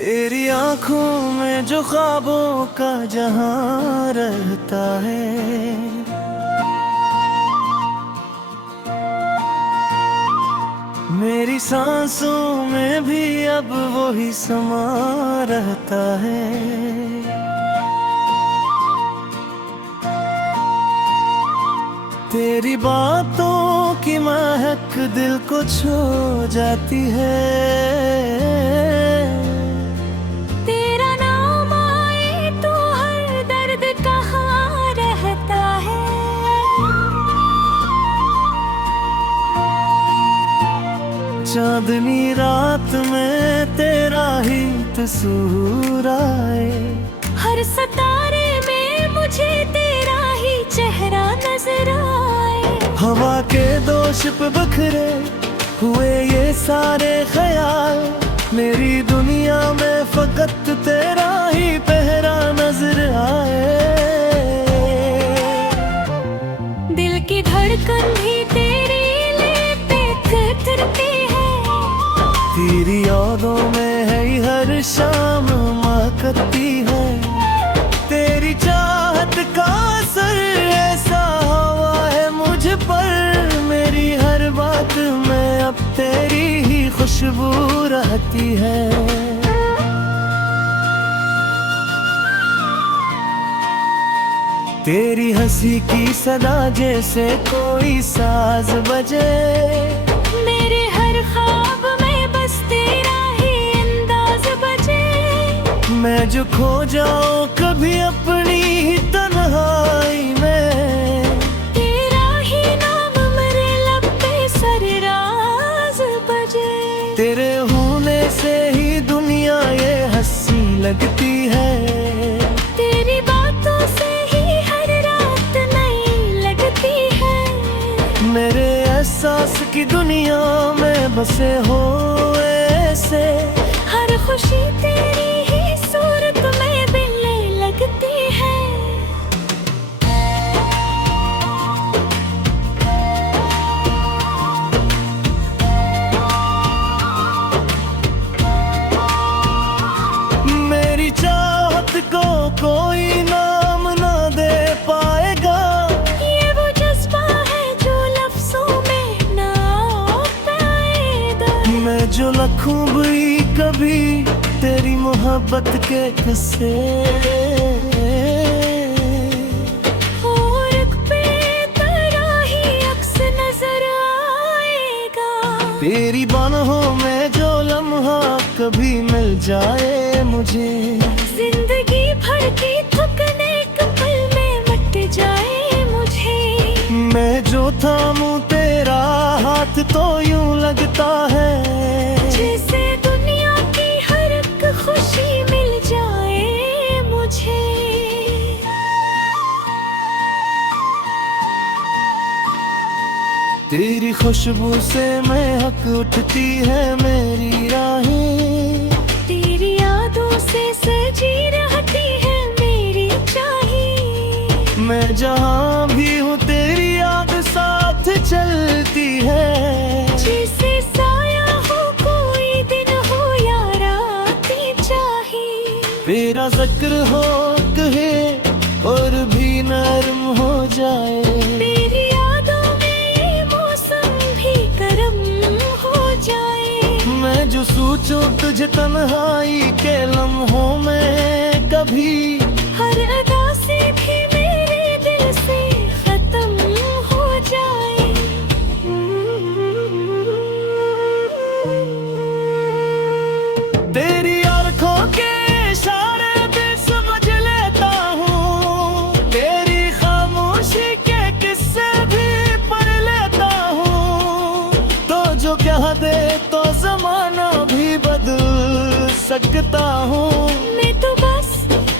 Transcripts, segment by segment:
तेरी आंखों में जो ख्वाबों का जहां रहता है, मेरी सांसों में भी अब वही समा रहता है। तेरी बातों की महक दिल को छू जाती है। तेरा नाम आए तो हर दर्द कहाँ रहता है। चांदनी रात में तेरा ही तस्वीर आए, हर सितारे में मुझे तेरा ही चेहरा नजर आए। हवा के दोष पे बखरे हुए ये सारे ख्याल, मेरी दुनिया में फकत तेरा ही पहरा नजर आए। दिल की धड़कन भी तेरी पे थिरकती है। तेरी यादों में है हर शाम महकती है। तेरी चाहत का असर ऐसा हुआ है मुझ पर, मेरी हर बात में अब तेरी ही खुशबू रहती है। तेरी हंसी की सदा जैसे कोई साज बजे, मेरे हर ख्वाब में बस तेरा ही अंदाज बजे। मैं जो खो जाऊं कभी अपनी ही तन्हाई में, तेरा ही नाम मेरे लब पे सरराज बजे। तेरे होने से ही दुनिया ये हंसी लगती है। तेरी बातों से ही हर रात नई लगती है। मेरे एहसास की दुनिया में बसे हो ऐसे, हर खुशी तेरी ही सूरत में बिल्ले लगती है। मेरी चाहत को कोई नाम ना दे पाएगा। ये वो जज्बा है जो लफ्जों में ना पाएगा। मैं जो लिखूं भी कभी तेरी मोहब्बत के किस्से, और पे तेरा ही अक्स नजर आएगा। तेरी बाहों में जो लम्हा कभी मिल जाए मुझे, जिंदगी भर की थकन एक पल में मिट जाए मुझे। मैं जो थामूं तेरा हाथ तो यूं लगता है, जैसे दुनिया की हर एक खुशी मिल जाए मुझे। तेरी खुशबू से महक उठती है मेरी राहें, तेरी यादों से सजी रहती है मेरी चाही। मैं जहाँ भी हूँ तेरी याद साथ चलती है। जैसे साया हो कोई दिन हो या रातें चाही। तेरा जिक्र हो कहे और भी नरम हो जाए, तेरी यादों में ये मौसम भी गर्म हो जाए। मैं जो सोचूं तुझे तन्हाई के लम्हों में कभी, हर अदा से भी मेरे दिल से खत्म हो जाए। तेरी आंखों के इशारे भी समझ लेता हूँ, तेरी खामोशी के किस्से भी पढ़ लेता हूँ। तो जो कह दे तो जमाना भी बदल सकता हूँ। मैं तो बस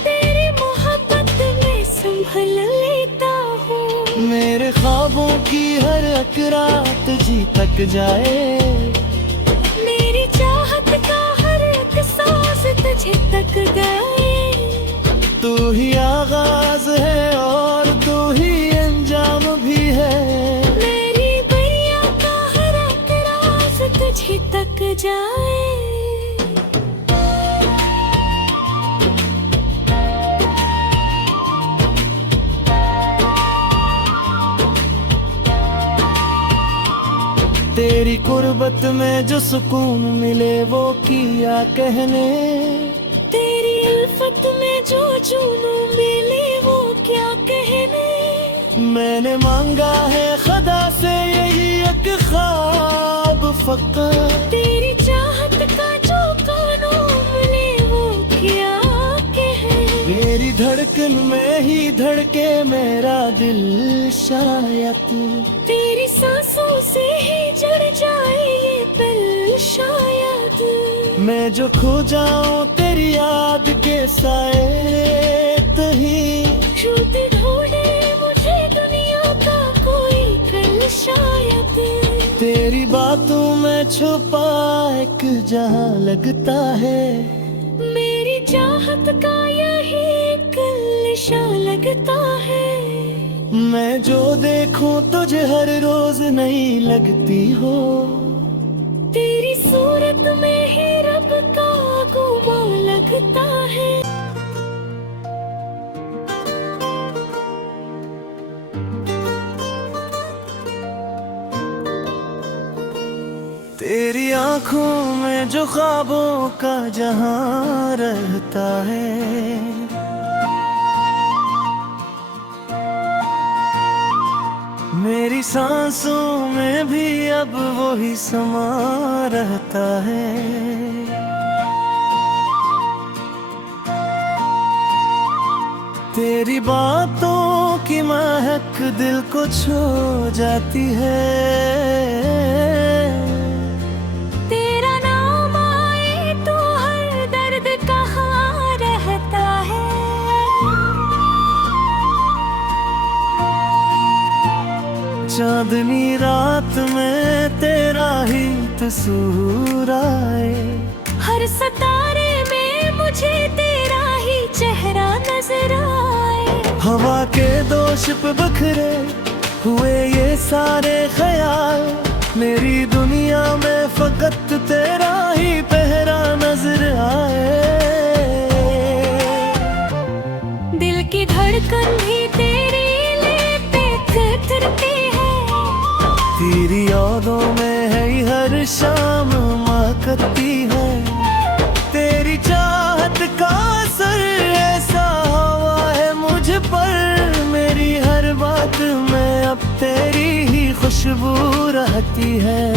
तेरी मोहब्बत में संभल लेता हूँ। मेरे ख्वाबों की हर एक रात जी तक जाए, मेरी चाहत का हर एक सांस तुझे तक गए। तू ही आगाज है और तू ही अंजाम भी है। मेरी बैया का हर एक राज तुझे तक जाए। तेरी कुर्बत में जो सुकून मिले वो किया कहने, तेरी उल्फत में जो जुनून मिले वो क्या कहने। मैंने मांगा है खुदा से यही एक ख्वाब फकत, तेरी चाहत का जो कानून मिले वो क्या कहने। मेरी धड़कन में ही धड़के मेरा दिल शायद, तेरी सांसों से ही जड़ जाए ये दिल शायद। मैं जो खो जाऊं तेरी याद के साए तही, रुत ढूंढे मुझे दुनिया का कोई कल शायद। तेरी बातों में छुपा एक जहां लगता है, मेरी चाहत का यही कलिशा लगता है। मैं जो देखूं तुझे हर रोज नहीं लगती हो, तेरी सूरत में ही रब का गुमा लगता है। तेरी आंखों में जो ख्वाबों का जहां रहता है, मेरी सांसों में भी अब वही समा रहता है। तेरी बातों की महक दिल को छू जाती है, तेरा नाम आए तो हर दर्द कहाँ रहता है। चांदनी रात में तेरा ही तस्वीर आए, हर सितारे में मुझे तेरा ही चेहरा नजर आए। हवा के दोष पे बखरे हुए ये सारे ख्याल, मेरी दुनिया में फकत तेरा ही पहरा नजर आए। दिल की धड़कन भी तेरी लेते थरथरती है, तेरी यादों में है हर शाम महकती है, तेरी चाहत का असर ऐसा हुआ है मुझ पर, मेरी हर बात में अब तेरी ही खुशबू रहती है।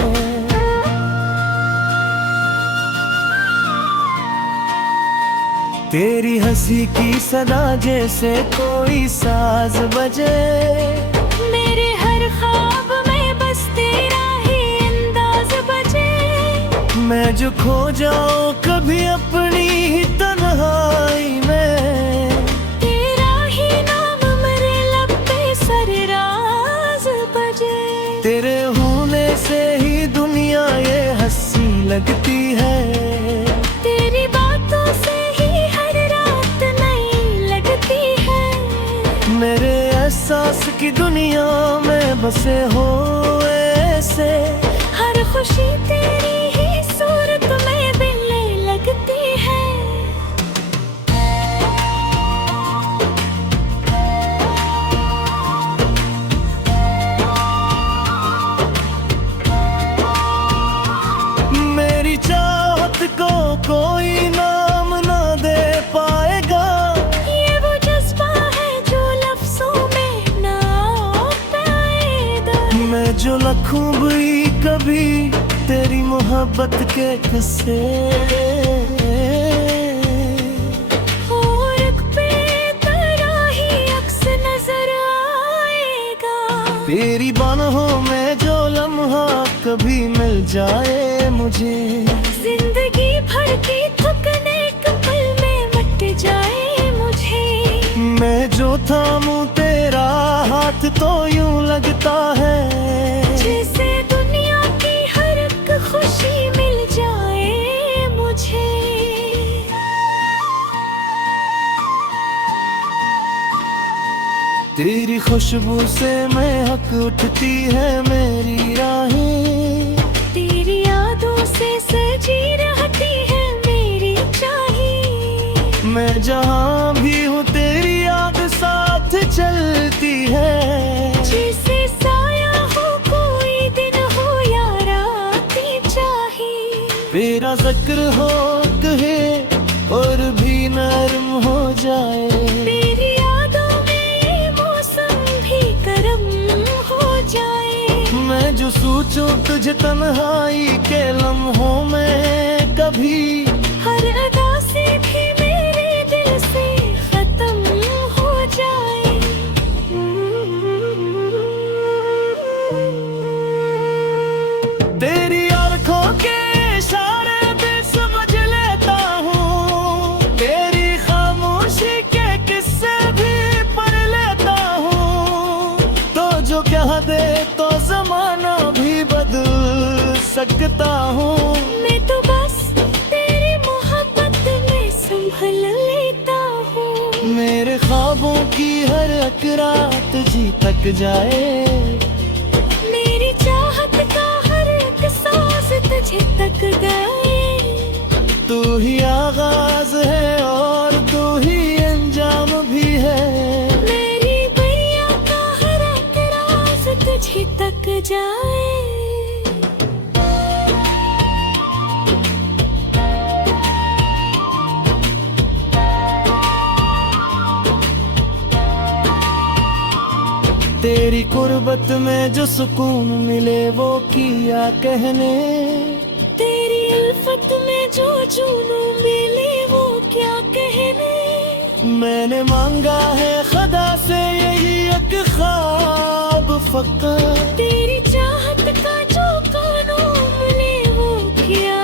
तेरी हंसी की सदा जैसे कोई साज बजे, मेरे हर ख्वाब में बस तेरा ही अंदाज बजे। मैं जो खो जाऊं कभी अपनी ही तन्हाई में, तेरा ही नाम मेरे लब पे सरराज बजे। तेरे होने से ही दुनिया ये हंसी लगती है, तेरी बातों से ही हर रात नई लगती है। मेरे एहसास की दुनिया में बसे हो ऐसे, हर खुशी तेरी ही सूरत में दिल लगती है। मेरी चाहत को कोई नाम ना दे पाएगा, ये वो जज्बा है जो लफ्जों में ना पाएगा। मैं जो लखूं भी कभी तेरी मोहब्बत के किस्से, और एक पे तेरा ही अक्स नजर आएगा। तेरी बाहों में जो लम्हा कभी मिल जाए मुझे, जिंदगी भर की थकने एक पल में मिट जाए मुझे। मैं जो थामूं तेरा हाथ तो यूं लगता है, जैसे दुनिया की हर एक खुशी मिल जाए मुझे। तेरी खुशबू से महक उठती है मेरी राहें, तेरी यादों से सजी रहती है मेरी चाही। मैं जहाँ भी हूँ तेरी याद साथ चलती है, जैसे साया हो कोई दिन हो यारा फिक्र हो कहे और भी नरम हो जाए। तेरी यादों में ये मौसम भी गर्म हो जाए। मैं जो सोचूं तुझे तन्हाई के लम्हों में कभी, हर अदा से भी मेरे दिल से खत्म हो जाए। तेरी आंखों के इशारे भी समझ लेता हूँ, तेरी खामोशी के किस्से भी पढ़ लेता हूँ। तो जो कह दे तो जमाना भी बदल सकता हूँ। मैं तो बस तेरी मोहब्बत में संभल लेता हूँ। मेरे ख्वाबों की हर एक रात जी तक जाए। मेरी चाहत का हर एक सांस तुझे तक गए। तू ही आगाज है और तू ही अंजाम भी है। मेरी बैया का हर एक राज तुझे तक जाए। तेरी कुर्बत में जो सुकून मिले वो किया कहने। तेरी उल्फत में जो जुनून मिले वो क्या कहने। मैंने मांगा है खुदा से यही एक ख्वाब फकत। तेरी चाहत का जो कानून मिले वो क्या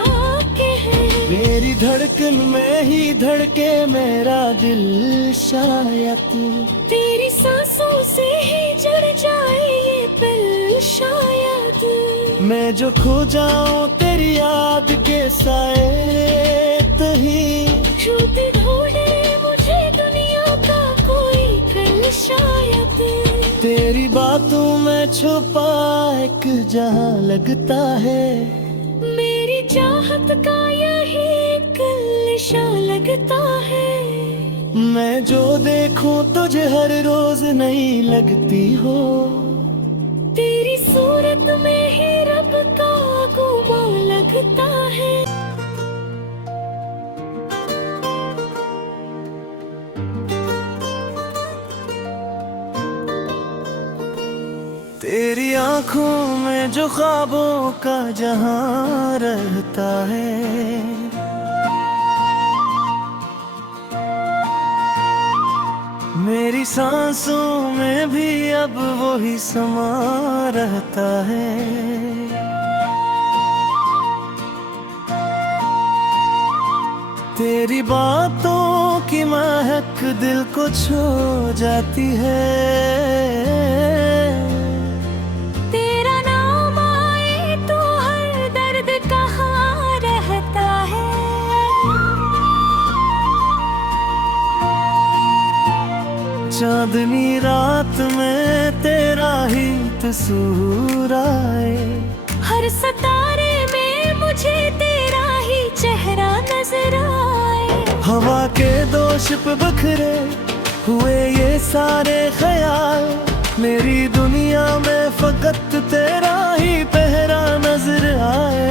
कहने। मेरी धड़कन में ही धड़के मेरा दिल शायद। तेरी सांसों से ही जड़ जाए ये दिल शायद। मैं जो खो जाऊं तेरी याद के साए तही। छूते ढूंढे मुझे दुनिया का कोई कल शायद। तेरी बातों में छुपा एक जहां लगता है। मेरी चाहत का यही कल शा लगता है। मैं जो देखूं तुझे हर रोज नहीं लगती हो। तेरी सूरत में ही रब का गुमा लगता है। तेरी आंखों में जो ख्वाबों का जहां रहता है। मेरी सांसों में भी अब वही समा रहता है। तेरी बातों की महक दिल को छू जाती है। तेरा नाम आए तो हर दर्द कहाँ रहता है। चांदनी रात में तेरा ही तस्वीर आए। हर सितारे में मुझे तेरा ही चेहरा नजर आए। हवा के दोष पे बखरे हुए ये सारे ख्याल। मेरी दुनिया में फकत तेरा ही पहरा नजर आए।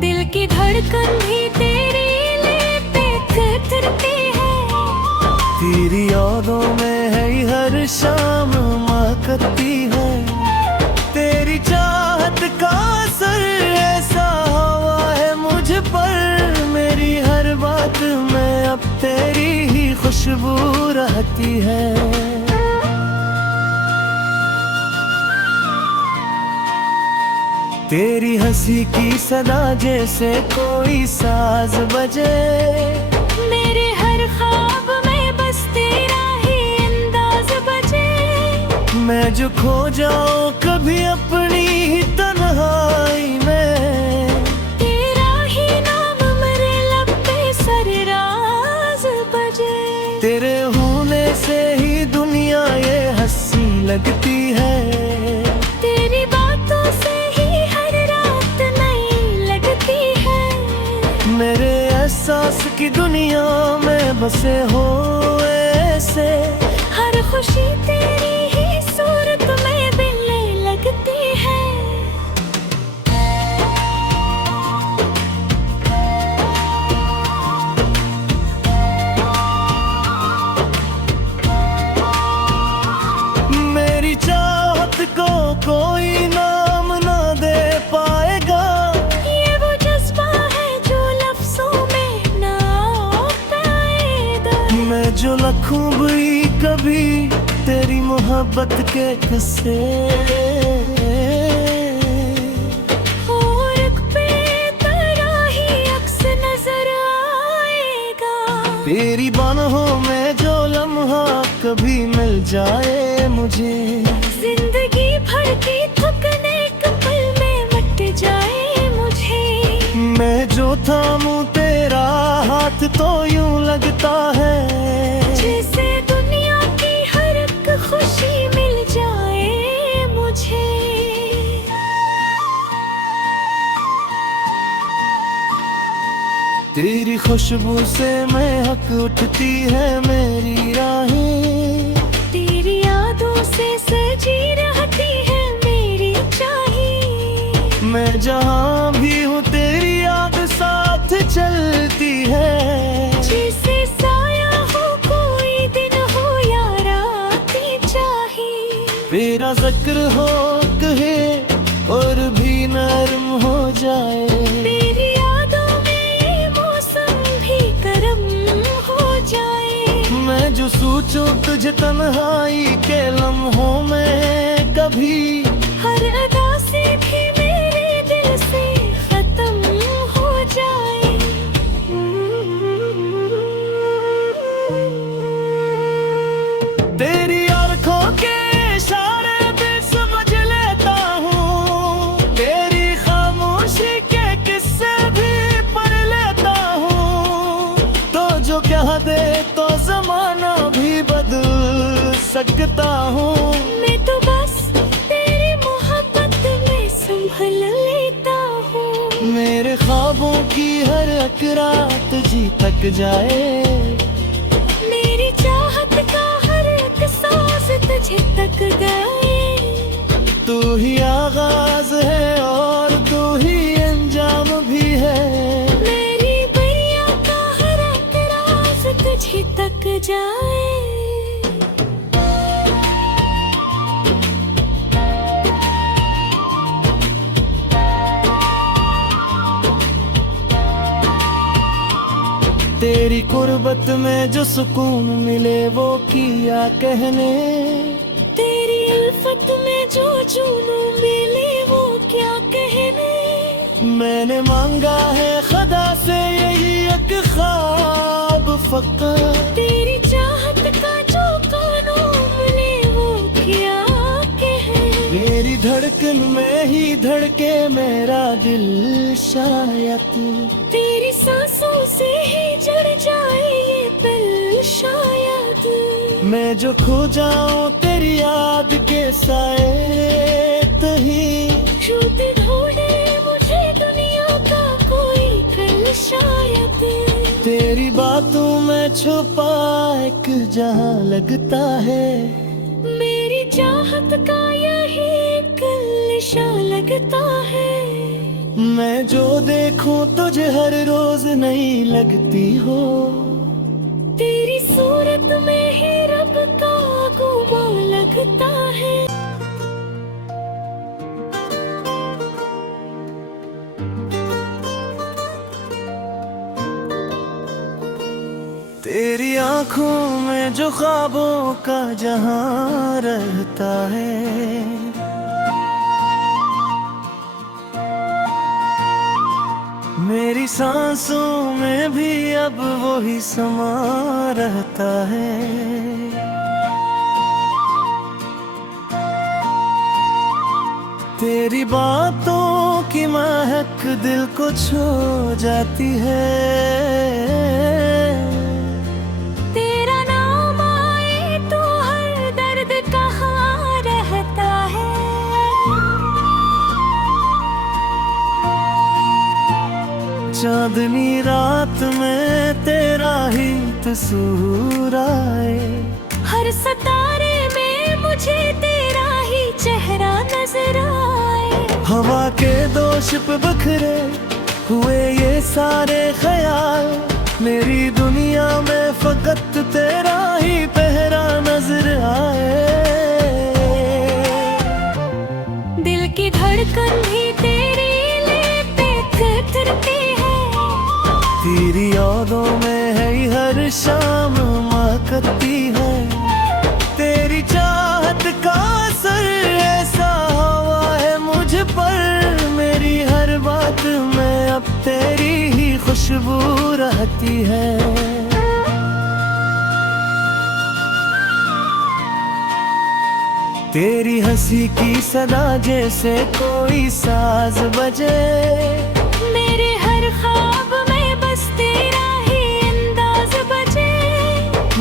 दिल की धड़कन भी तेरी लेते थरथरती है। तेरी यादों में है हर शाम महकती है। तेरी चाहत का असर ऐसा हुआ है मुझ पर। मेरी हर बात में अब तेरी ही खुशबू रहती है। तेरी हंसी की सदा जैसे कोई साज बजे। मेरे हर ख्वाब में बस तेरा ही अंदाज बजे। मैं जो खो जाऊं कभी अपनी ही तन्हाई में। तेरा ही नाम मेरे लब पे सरराज बजे। तेरे होने से ही दुनिया ये हंसी लगती है। तेरी बातों से ही हर रात नई लगती है। मेरे एहसास की दुनिया में बसे हो ऐसे। हर खुशी तेरी ही सूरत में बिल्ले लगती है। कभी तेरी मोहब्बत के किस्से। और पे तेरा ही अक्स नजर आएगा। तेरी बाहों में जो लम्हा कभी मिल जाए मुझे, जिंदगी भर की थकने एक पल में मट जाए मुझे। मैं जो थामूं तेरा हाथ तो यूं लगता है जैसे दुनिया की हर एक खुशी मिल जाए मुझे। तेरी खुशबू से महक उठती है मेरी राहें, तेरी यादों से सजी रहती है मेरी चाही। मैं जहाँ भी हूँ तेरी याद साथ चलती है। जैसे साया हो कोई दिन हो या रातें चाही। तेरा जिक्र हो कहे और भी नरम हो जाए। तेरी यादों में ये मौसम भी गर्म हो जाए। मैं जो सोचूं तुझे तन्हाई के लम्हों में, कभी हर अदा से भी मेरे दिल से खत्म हो जाए। तेरी आँखों के इशारे भी समझ लेता हूँ, तेरी खामोशी के किस्से भी पढ़ लेता हूँ। तो जो कह दे तो जमाना भी बदल सकता हूँ। मैं तो बस तेरी मोहब्बत में संभल लेता हूँ। मेरे ख्वाबों की हर एक रात जी तक जाए। मेरी चाहत का हर एक सांस तुझे तक गए। तू ही आगाज है और तू ही अंजाम भी है। मेरी बैया का हर एक राज तुझे तक जाए। तेरी कुर्बत में जो सुकून मिले वो किया कहने, तेरी उल्फत में जो जुनून मिले वो क्या कहने। मैंने मांगा है खुदा से यही एक ख्वाब फकत। तेरी चाहत का जो कानून मिले वो क्या कहने। मेरी धड़कन में ही धड़के मेरा दिल शायद, तेरी सांसों से ही जड़ जाए ये दिल शायद। मैं जो खो जाऊं तेरी याद के साए तही। छूट ढूंढे मुझे दुनिया का कोई कल शायद। तेरी बातों में छुपा एक जहां लगता है। मेरी चाहत का यही कल लगता है। मैं जो देखूं तुझे हर रोज नहीं लगती हो। तेरी सूरत में ही रब का गुमा लगता है। तेरी आंखों में जो ख्वाबों का जहां रहता है। मेरी सांसों में भी अब वही समा रहता है। तेरी बातों की महक दिल को छू जाती है। तेरा नाम आए तो हर दर्द कहाँ रहता है। चांदनी रात में तेरा ही तस्वीर आए। हर सितारे में मुझे तेरा ही चेहरा नजर आए। हवा के दोष पे बखरे हुए ये सारे ख्याल। मेरी दुनिया में फकत तेरा ही पहरा नजर आए। दिल की धड़कन भी तेरी लेते थरथरती है। तेरी यादों में है हर शाम महकती है। तेरी ही खुशबू रहती है। तेरी हंसी की सदा जैसे कोई साज बजे, मेरे हर ख्वाब में बस तेरा ही अंदाज बजे।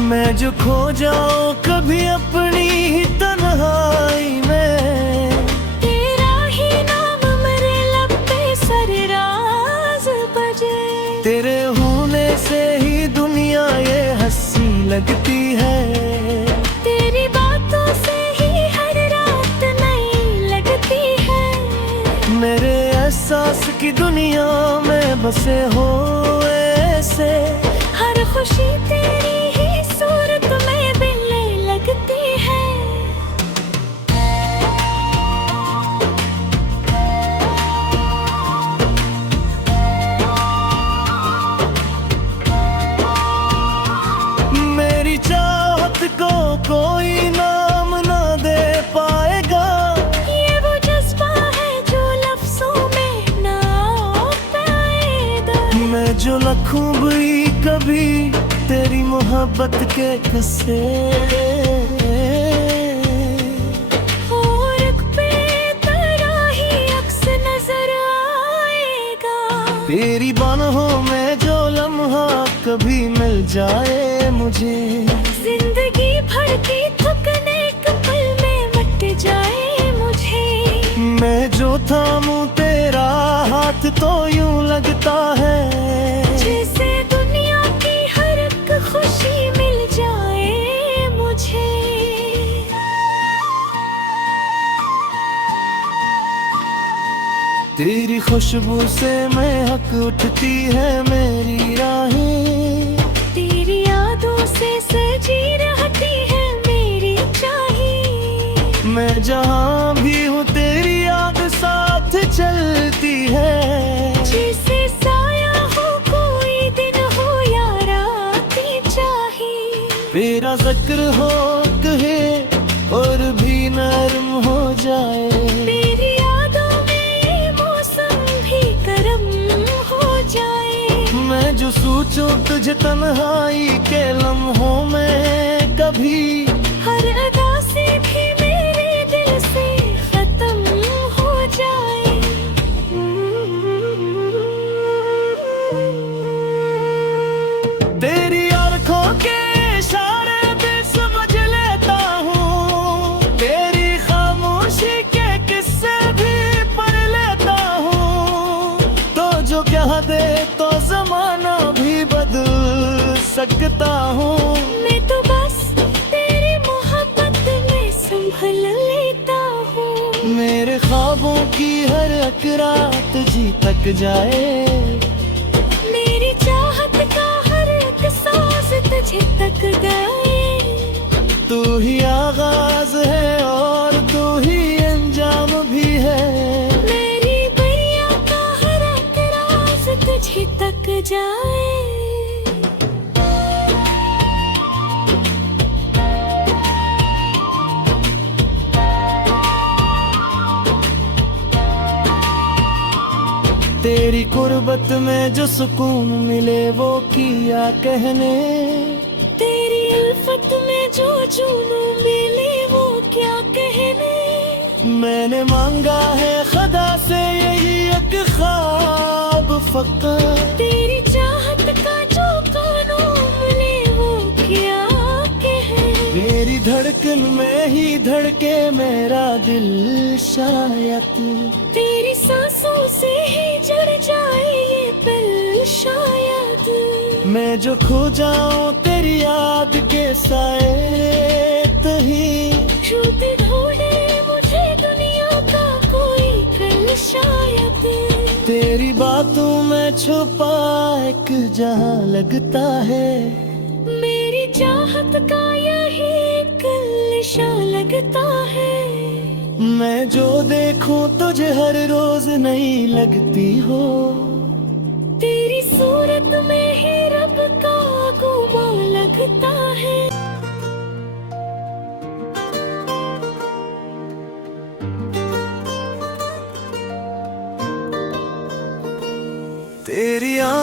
मैं जो खो जाऊं कभी अपनी ही तन्हाई में, तेरा ही नाम मेरे लब पे सरराज बजे। तेरे होने से ही दुनिया ये हंसी लगती है। तेरी बातों से ही हर रात नई लगती है। मेरे एहसास की दुनिया में बसे हो ऐसे, हर खुशी तेरी ही सूरत में मिलने लगती है। मेरी चाहत को कोई नाम ना दे पाएगा। ये वो जज्बा है जो लफ्जों में ना पाएगा। मैं जो लिखूं भी कभी तेरी मोहब्बत के किस्से, और पे तेरा ही अक्स नजर आएगा। तेरी बाहों में जो लम्हा कभी मिल जाए मुझे, जिंदगी भर की थकने एक पल में मट जाए मुझे। मैं जो थामूं तेरा हाथ तो यूं लगता है, जैसे दुनिया की हर एक खुशी मिल जाए मुझे। तेरी खुशबू से महक उठती है मेरी राहें, तेरी यादों से सजी रहती है मेरी चाही। मैं जहाँ भी हूँ तेरी याद साथ चलती है। जैसे साया हो कोई दिन हो या रातें चाही। तेरा जिक्र हो कहे और भी नरम हो जाए, तेरी यादों में ये मौसम भी गर्म हो जाए। मैं जो सोचूं तुझे तन्हाई के लम्हों में कभी, हर अदा से भी मेरे दिल से खत्म हो जाए। तेरी आंखों के इशारे भी समझ लेता हूँ, तेरी खामोशी के किस्से भी पढ़ लेता हूँ। तो जो कह दे तो जमाना भी बदल सकता हूँ। मैं तो बस तेरी मोहब्बत में संभल लेता हूँ। मेरे ख्वाबों की हर एक रात जी तक जाए, मेरी चाहत का हर एक सांस तुझे तक गाए। तू ही आगाज है और तू ही अंजाम भी है। मेरी बैया का हर एक राज तुझे तक जाए। तेरी कुर्बत में जो सुकून मिले वो किया कहने, तेरी उल्फत में जो जुनून मिले वो क्या कहने। मैंने मांगा है खुदा से यही एक ख्वाब फकत, तेरी चाहत का जो कानून मिले वो क्या कहने। मेरी धड़कन में ही धड़के मेरा दिल शायद, तेरी सांसों से ही जड़ जाए ये दिल शायद। मैं जो खो जाऊं तेरी याद के साए तही, रुत ढूंढे मुझे दुनिया का कोई कल शायद। तेरी बातों में छुपा एक जहां लगता है, मेरी चाहत का यही कलिशा लगता है। मैं जो देखूं तुझे हर रोज नहीं लगती हो, तेरी सूरत में ही रब का गुमा लगता है।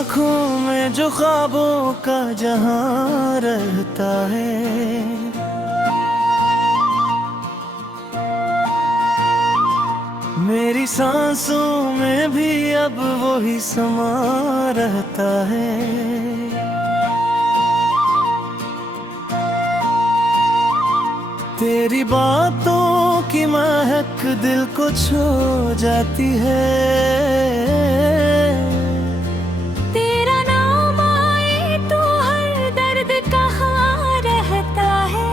आँखों में जो ख्वाबों का जहां रहता है, मेरी सांसों में भी अब वही समा रहता है। तेरी बातों की महक दिल को छू जाती है। तेरा नाम आए तो हर दर्द कहाँ रहता है।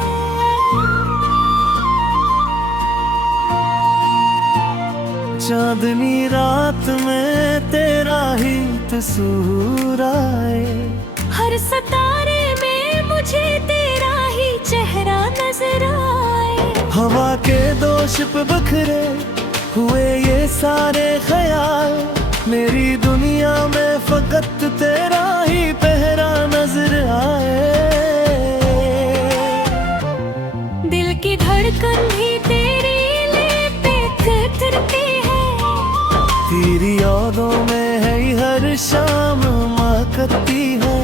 चांदनी रात में तेरा ही तस्वीर आए, हर सितारे में मुझे तेरा ही चेहरा नजर आए। हवा के दोष पे बिखरे हुए ये सारे ख्याल, मेरी दुनिया में फकत तेरा ही पहरा नजर आए। दिल की धड़कन भी तेरी पे थिरकती है। तेरी यादों में है हर शाम महकती है।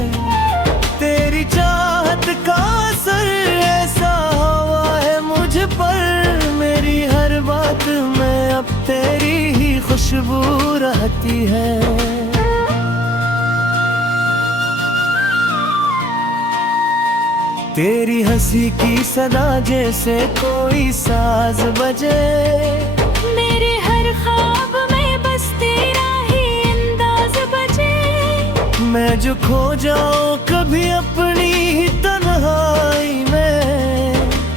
तेरी चाहत का असर ऐसा हुआ है मुझ पर, मेरी हर बात में अब तेरी ही खुशबू रहती है। तेरी हंसी की सदा जैसे कोई साज बजे, मेरे हर ख्वाब में बस तेरा ही अंदाज बजे। मैं जो खो जाऊं कभी अपनी ही तन्हाई में,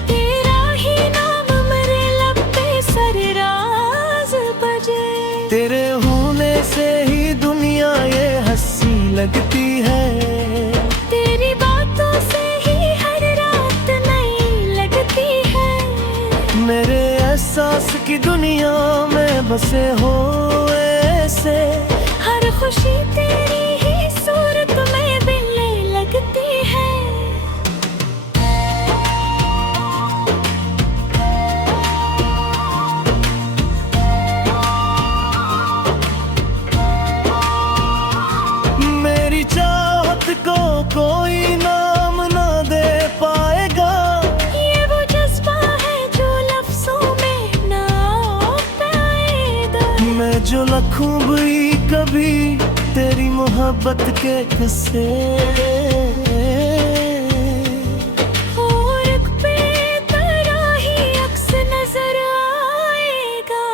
तेरा ही नाम मेरे लब पे सरराज बजे। तेरे होने से ही दुनिया ये हंसी लगती है। तेरी बातों से ही हर रात नई लगती है। मेरे एहसास की दुनिया में बसे हो ऐसे, हर खुशी तेरी ही सूरत में दिल लगती है। मेरी चाहत को कोई नाम ना दे पाएगा। ये वो जज्बा है जो लफ्जों में ना पाएगा। मैं जो लिखूं भी कभी तेरी मोहब्बत के किस्से, और एक पे तेरा ही अक्स नजर आएगा।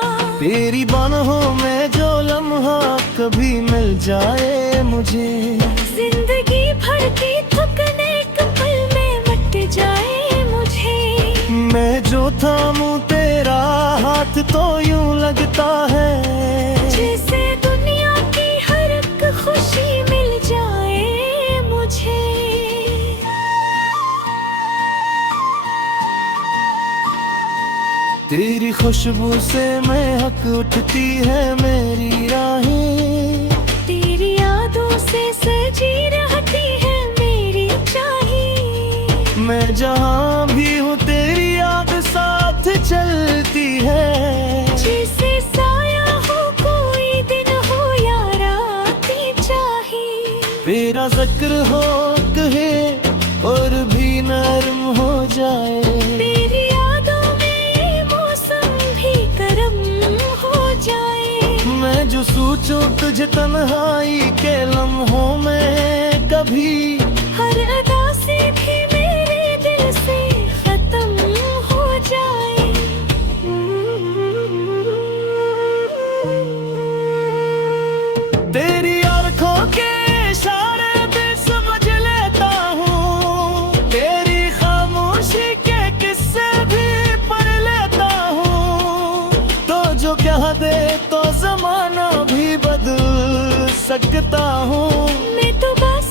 तेरी बाहों में जो लम्हा कभी मिल जाए मुझे, जिंदगी भर की थकने एक पल में मिट जाए मुझे। मैं जो थामूं तेरा हाथ तो यूं लगता है जैसे दुनिया की हर एक खुशी मिल जाए मुझे। तेरी खुशबू से महक उठती है मेरी राहें, तेरी यादों से सजी रहती है मेरी चाही। मैं जहाँ भी हूँ तेरी याद साथ चलती है। जैसे साया हो कोई दिन हो या रातें चाही। तेरा जिक्र हो कहे और भी नरम हो जाए, तेरी यादों में ये मौसम भी गर्म हो जाए। मैं जो सोचूं तुझे तन्हाई के लम्हों में कभी, हर अदा से भी मेरे दिल से खत्म हो जाए। तेरी आँखों के इशारे भी समझ लेता हूँ, तेरी खामोशी के किस्से भी पढ़ लेता हूँ। तो जो कह दे तो जमाना भी बदल सकता हूँ। मैं तो बस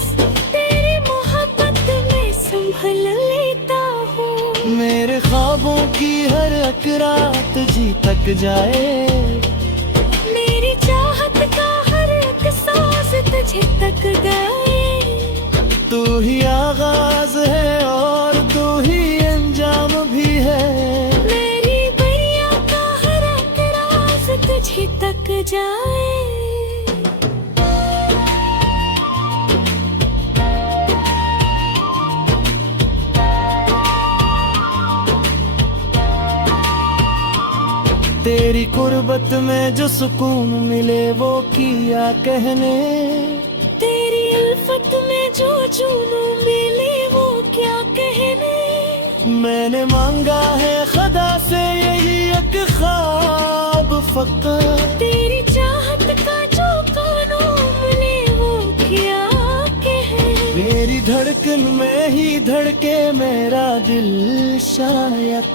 तेरी मोहब्बत में संभल लेता हूँ। मेरे ख्वाबों की हर एक रात जी तक जाए, मेरी चाहत का हर एक सांस तुझे तक गए। तू ही आगाज है और तू ही अंजाम भी है। मेरी बैया का हर एक राज तुझे तक जाए। तेरी कुर्बत में जो सुकून मिले वो किया कहने, तेरी उल्फत में जो जुनून मिले वो क्या कहने। मैंने मांगा है खुदा से यही एक ख्वाब फकत, तेरी चाहत का जो कानून मिले वो क्या कहने। मेरी धड़कन में ही धड़के मेरा दिल शायद,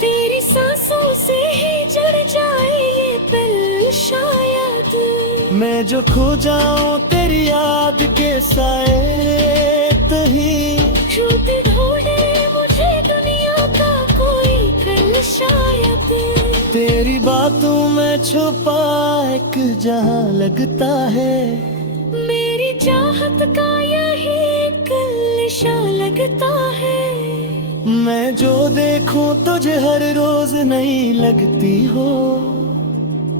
तेरी सांसों से ही जड़ जाए ये दिल शायद। मैं जो खो जाऊं तेरी याद के साए तही, छूट ढूंढे मुझे दुनिया का कोई कल शायद। तेरी बातों में छुपा एक जहां लगता है, मेरी चाहत का यही कलिशा लगता है। मैं जो देखूं तुझे हर रोज नहीं लगती हो,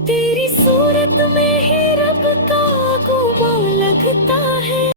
तेरी सूरत में